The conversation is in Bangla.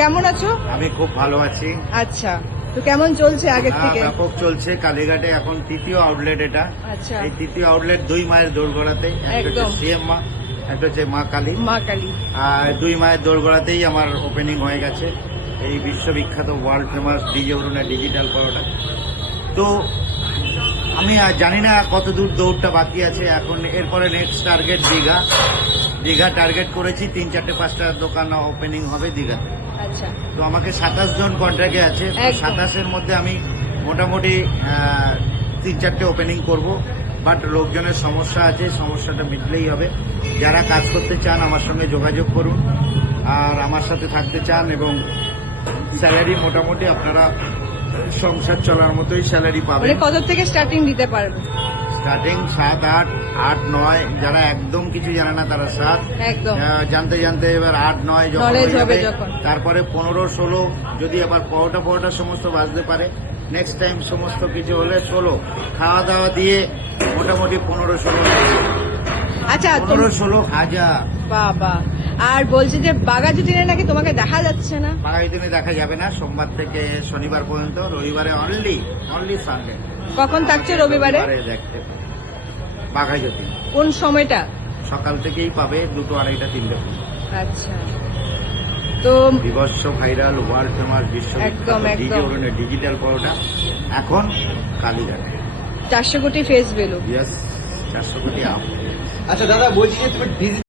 কেমন আছো? আমি খুব ভালো আছি। আচ্ছা, তো কেমন চলছে আগের থেকে? ব্যাপক চলছে। কালীঘাটে এখন তৃতীয় আউটলেট এটা। আচ্ছা, এই তৃতীয় আউটলেট 2 মায়ের দোরগোড়াতে, একটা হচ্ছে একদম। সিএম মা, একটা হচ্ছে মা কালী। মা কালী। আর 2 মায়ের দোরগোড়াতেই আমার ওপেনিং হয়ে গেছে এই বিশ্ববিখ্যাত world famous DJ Aruna digital powder. তো আমি আর জানি না কত দূর দৌড়টা বাকি আছে। এখন এরপরে নেক্সট টার্গেট দীঘা টার্গেট করেছি। 3-4-5টা দোকান ওপেনিং হবে দীঘাতে। আচ্ছা, তো আমাকে 27 জন কন্ট্রাক্টে আছে। একদম। 27-এর মধ্যে আমি মোটামুটি 3-4টে ওপেনিং করব। বাট লোকজনের সমস্যা আছে, সমস্যাটা মিটলেই হবে। যারা কাজ করতে চান আমার সঙ্গে যোগাযোগ করুন, আর আমার সাথে থাকতে চান, এবং স্যালারি মোটামুটি আপনারা সংসার চলার মতোই স্যালারি মানে পাবেন। কত থেকে স্টার্টিং দিতে পারবে? স্টার্টিং 7, 8, 8, 9। যারা একদম কিছু জানে না তারা 7, একদম। জানতে জানতে এবার 8, 9 যখন Knowledge হয়ে হবে যাবে, যখন। তারপরে 15, 16 যদি আবার পরোটা সমস্ত বাজতে পারে। নেক্সট টাইম সমস্ত কিছু হলে 16 খাওয়া দাওয়া দিয়ে মোটামুটি 15-16। আচ্ছা, 15-16 হাজার। বাবা। আর বলছি যে বাঘাযতীনে নাকি তোমাকে দেখা যাচ্ছে না? বাঘাযতীনে দেখা যাবে না সোমবার থেকে শনিবার পর্যন্ত। রবিবারে অনলি সানডে। কখন থাকছে রবিবারে? দেখতে বাঘাযতীন কোন সময়টা? সকাল থেকেই পাবে 2টো, 2:30টা, 3টে। আচ্ছা, তো বিভৎস ভাইরাল ওয়ার্ল্ড ফেমাস একদম, বিশ্ববিখ্যাত একদম। ডিজে অরুণা ডিজিটাল পাউডার এখন কালীঘাটে। 400 কোটি ফেস ভ্যালু। ইয়েস, 400 কোটি আপ। আচ্ছা দাদা, বলছি যে তুমি